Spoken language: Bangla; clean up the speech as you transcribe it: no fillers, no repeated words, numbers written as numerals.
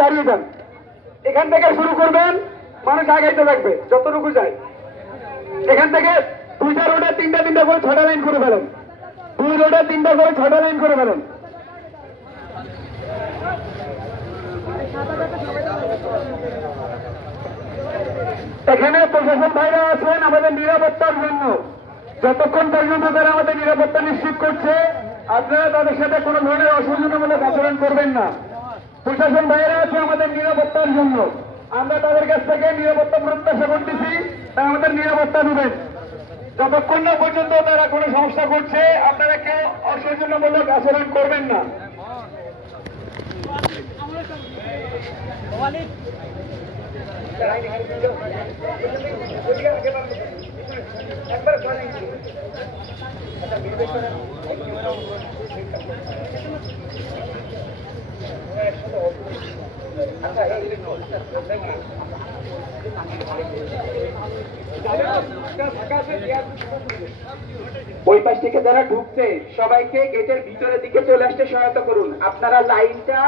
দাঁড়িয়ে যান, এখান থেকে শুরু করবেন, মানুষ আগাইতে থাকবে যতটুকু যায়। এখান থেকে 2টা রোডে 3টা করে 6টা লাইন করে ফেলেন, 2 রোডে 3টা করে 6টা লাইন করে ফেলেন। এখানে প্রশাসন ভাইরা আছেন আমাদের নিরাপত্তার জন্য, যতক্ষণ পর্যন্ত তারা আমাদের নিরাপত্তা নিশ্চিত করছে আপনারা তাদের সাথে কোনো ধরনের অসৌজন্যমূলক আচরণ করবেন না। প্রশাসন ভাইরা আছে আমাদের নিরাপত্তার জন্য, আমরা তাদের কাছ থেকে নিরাপত্তা প্রত্যাশা করতেছি, তারা আমাদের নিরাপত্তা দেবেন। যতক্ষণ না পর্যন্ত তারা কোনো সমস্যা করছে আপনারা কেউ অসৌজন্যমূলক আচরণ করবেন না। ওই পাশ থেকে যারা ঢুকছে সবাইকে গেটের ভিতরের দিকে চলে আসতে সহায়তা করুন। আপনারা লাইনটা